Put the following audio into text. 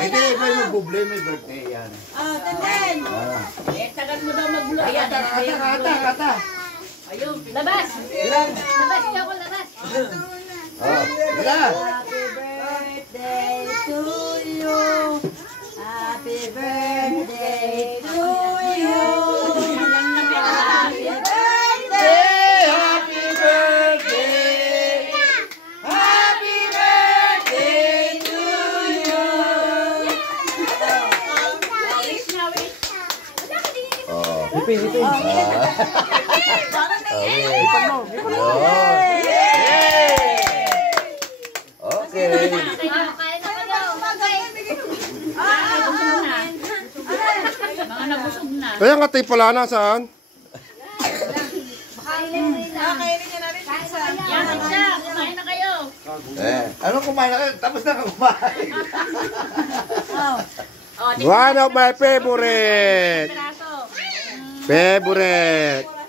Hindi, may magbublay, may birthday yan. Tenden. Tagal mo daw mag-blow. Kata. Ayun, labas. Labas, siya ko labas. Happy birthday to you. Happy birthday to you. Happy birthday. Happy birthday. Happy birthday to you. Hipi. Okay. Mga nabusog na. Kaya nga tayo pala na saan? Kainin niya na rin. Yan siya, kumain na kayo. Anong kumain na kayo? Tapos na kumain. One of my favorite. Piraso. Favorite.